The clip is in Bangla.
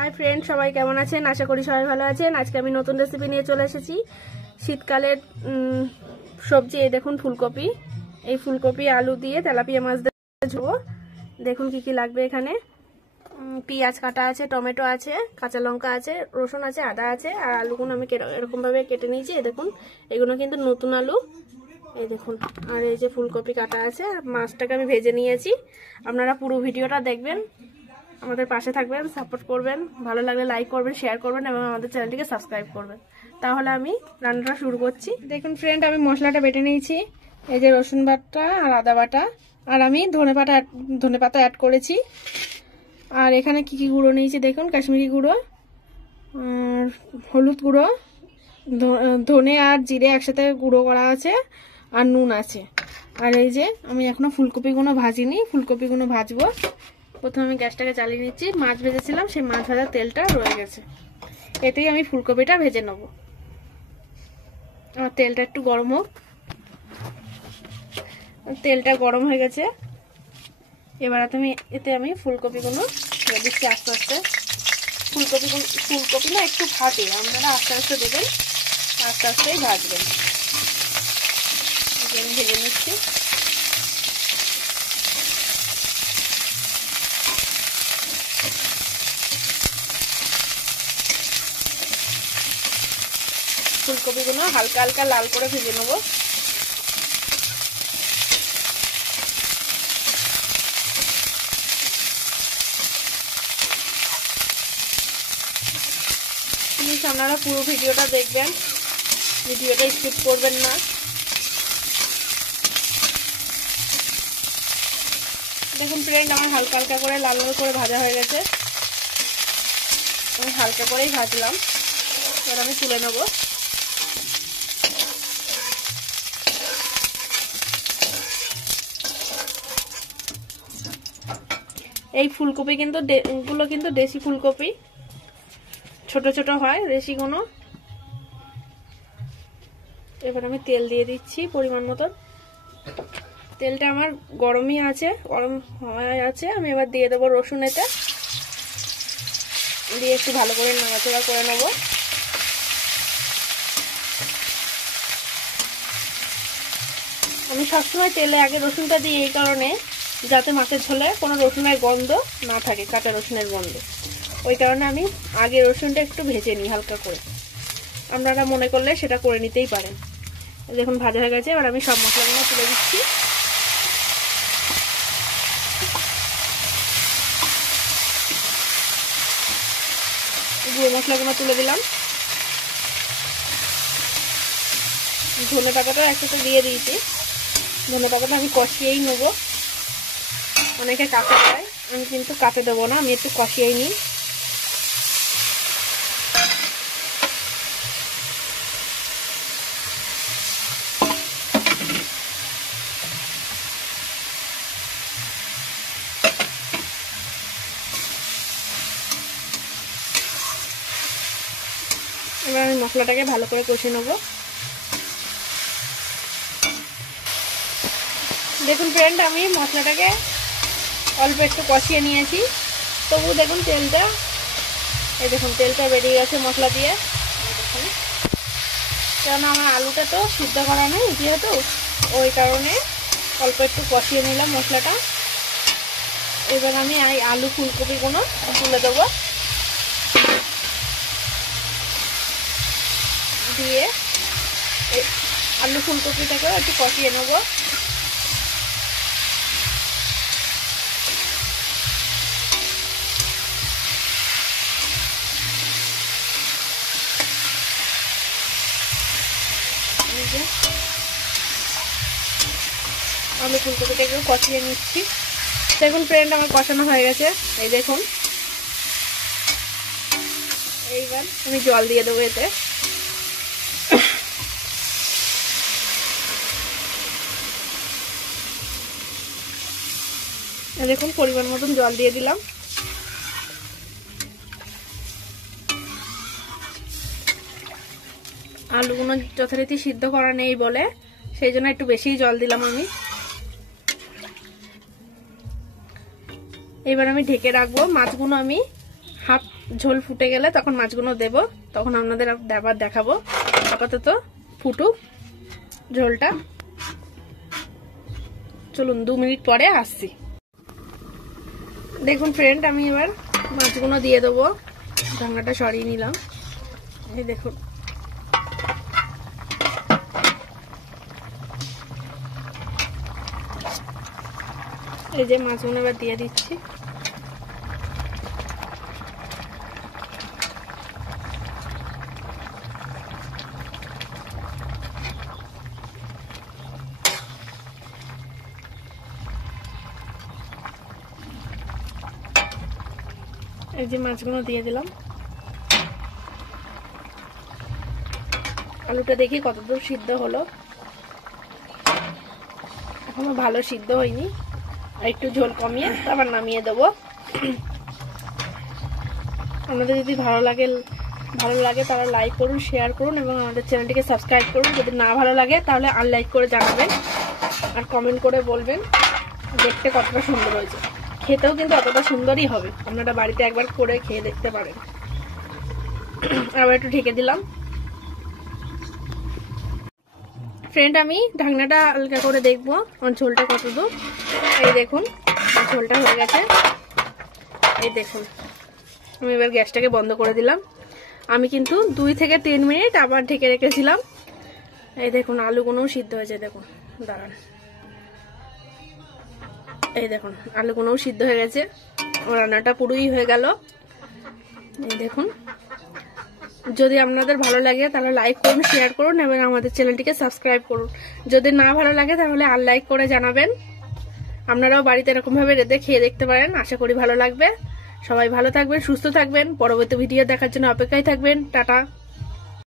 হাই ফ্রেন্ড, সবাই কেমন আছেন? আশা করি সবাই ভালো আছেন। আজকে আমি নতুন রেসিপি নিয়ে চলে এসেছি। শীতকালের সবজি। এই দেখুন ফুলকপি, এই ফুলকপি আলু দিয়ে তেলাপিয়া মাছ দিয়ে ঝোল। দেখুন কি কি লাগবে এখানে। পেঁয়াজ কাটা আছে, টমেটো আছে, কাঁচা লঙ্কা আছে, রসুন আছে, আদা আছে, আর আলুগুলো আমি এরকমভাবে কেটে নিয়েছি। এই দেখুন, এগুলো কিন্তু নতুন আলু। এই দেখুন, আর এই যে ফুলকপি কাটা আছে, আর মাছটাকে আমি ভেজে নিয়েছি। আপনারা পুরো ভিডিওটা দেখবেন, আমাদের পাশে থাকবেন, সাপোর্ট করবেন। ভালো লাগলে লাইক করবেন, শেয়ার করবেন এবং আমাদের চ্যানেলটিকে সাবস্ক্রাইব করবেন। তাহলে আমি রান্নাটা শুরু করছি। দেখুন ফ্রেন্ড, আমি মশলাটা বেটে নিয়েছি। এই যে রসুন বাটা আর আদা বাটা, আর আমি ধনেপাতা অ্যাড করেছি। আর এখানে কি কি গুঁড়ো নিয়েছি দেখুন, কাশ্মীরি গুঁড়ো, হলুদ গুঁড়ো, ধনে আর জিরে একসাথে গুঁড়ো করা আছে, আর নুন আছে। আর এই যে আমি এখনো ফুলকপিগুলো ভাজিনি, ফুলকপিগুলো ভাজবো। প্রথমে আমি গ্যাসটাকে জ্বালিয়ে নিচ্ছি। মাছ ভেজেছিলাম, সেই মাছ ভাজার তেলটা রয়ে গেছে, এতেই আমি ফুলকপিটা ভেজে নেব। আমার তেলটা একটু গরম হোক। তেলটা গরম হয়ে গেছে, এবার এতে আমি ফুলকপিগুলো ছেড়ে দিচ্ছি আস্তে আস্তে। ফুলকপি না একটু ভাজে, আপনারা আস্তে আস্তে দেবেন, আস্তে আস্তেই ভাজবেন। আমি ভেজে নিচ্ছি। ফুলকপিগুলো হালকা হালকা লাল করে ভেজে নেব। প্লিজ আপনারা পুরো ভিডিওটা দেখবেন, ভিডিওটা স্কিপ করবেন না। দেখুন ফ্রেন্ড, আমার হালকা হালকা করে লাল লাল করে ভাজা হয়ে গেছে। আমি হালকা করেই ভাজলাম, এবার আমি তুলে নেব। এই ফুলকপি কিন্তু দেশি ফুলকপি, ছোট ছোট হয় দেশিগুলো। এবার আমি তেল দিয়ে দিচ্ছি পরিমাণ মতন। তেলটা আমার গরমই আছে, গরম হয়ে আছে। আমি এবার দিয়ে দেবো রসুন, এটা দিয়ে একটু ভালো করে নাড়াচাড়া করে নেব। আমি সবসময় তেলে আগে রসুনটা দিই এই কারণে, যাতে মাছের ঝোলে কোনো রসুনের গন্ধ না থাকে, কাঁচা রসুনের গন্ধ। ওই কারণে আমি আগে রসুনটা একটু ভেজে নিই হালকা করে। আপনারা মনে করলে সেটা করে নিতেই পারেন। দেখুন ভাজা হয়ে গেছে, এবার আমি সব মশলাগুলো তুলে দিচ্ছি। গুঁড়ো মশলাগুলো তুলে দিলাম। ধনে পাতাটা একসাথে দিয়ে দিয়েছি। ধনে পাতাটা আমি কষিয়েই নেবো। অনেকে কাঁচা দেয়, আমি কিন্তু কাঁচা দেবো না, আমি একটু কষিয়েই নিই। এবার আমি মশলাটাকে ভালো করে কষে নেব। দেখুন ফ্রেন্ড, আমি মশলাটাকে অল্প একটু কষিয়ে নিয়েছি, তবু দেখুন তেলটা, এই দেখুন তেলটা বেরিয়ে গেছে মশলা দিয়ে। দেখুন, কারণ আমার আলুটা তো সিদ্ধ করা নেই যেহেতু, ওই কারণে অল্প একটু কষিয়ে নিলাম মশলাটা। এবার আমি এই আলু ফুলকপিগুলো তুলে দেবো, দিয়ে আলু ফুলকপিটাকেও একটু কষিয়ে নেব। আলু ফুলকপিটাকেও কষিয়ে নিচ্ছি। দেখুন ফ্রেন্ড, আমার কষানো হয়ে গেছে। এই দেখুন, এইবার আমি জল দিয়ে দেবো এতে। দেখুন পরিমাণ মতন জল দিয়ে দিলাম। আলুগুলো যথারীতি সিদ্ধ করা নেই বলে সেই জন্য একটু বেশি জল দিলাম আমি। এবার আমি ঢেকে রাখবো। মাছগুলো আমি ঝোল ফুটে গেলে তখন মাছগুলো দেব, তখন আপনাদের আবার দেখাবো। আপাতত ফুটুক ঝোলটা, চলুন 2 মিনিট পরে আসছি। দেখুন ফ্রেন্ড, আমি এবার মাছগুলো দিয়ে দেবো। ঢাকনাটা সরিয়ে নিলাম। এই দেখুন, এই যে মাছগুলো এবার দিয়ে দিচ্ছি। এই যে মাছগুলো দিয়ে দিলাম। আলুটা দেখি কতদূর সিদ্ধ হলো। এখনো ভালো সিদ্ধ হয়নি, আর একটু ঝোল কমিয়ে আবার নামিয়ে দেবো। আমাদের যদি ভালো লাগে তাহলে লাইক করুন, শেয়ার করুন এবং আমাদের চ্যানেলটিকে সাবস্ক্রাইব করুন। যদি না ভালো লাগে তাহলে আনলাইক করে জানাবেন আর কমেন্ট করে বলবেন দেখতে কতটা সুন্দর হয়েছে। খেতেও কিন্তু অতটা সুন্দরই হবে। আপনারা বাড়িতে একবার করে খেয়ে দেখতে পারেন। আবার একটু ঢেকে দিলাম। ফ্রেন্ড, আমি ঢাকনাটা হালকা করে দেখবো আমার ঝোলটা কত দূর। এই দেখুন ঝোলটা হয়ে গেছে। এই দেখুন, আমি এবার গ্যাসটাকে বন্ধ করে দিলাম। আমি কিন্তু 2 থেকে 3 মিনিট আবার ঢেকে রেখেছিলাম। এই দেখুন আলুগুলোও সিদ্ধ হয়েছে। দেখুন, দাঁড়ান, এই দেখুন আলুগুলোও সিদ্ধ হয়ে গেছে। রান্নাটা পুরোই হয়ে গেল। এই দেখুন, যদি আপনাদের ভালো লাগে তাহলে লাইক করুন, শেয়ার করুন এবং আমাদের চ্যানেলটিকে সাবস্ক্রাইব করুন। যদি না ভালো লাগে তাহলে আনলাইক করে জানাবেন। আপনারাও বাড়িতে এরকম ভাবে রেঁধে খেয়ে দেখতে পারেন। আশা করি ভালো লাগবে। সবাই ভালো থাকবেন, সুস্থ থাকবেন। পরবর্তী ভিডিও দেখার জন্য অপেক্ষায় থাকবেন। টাটা।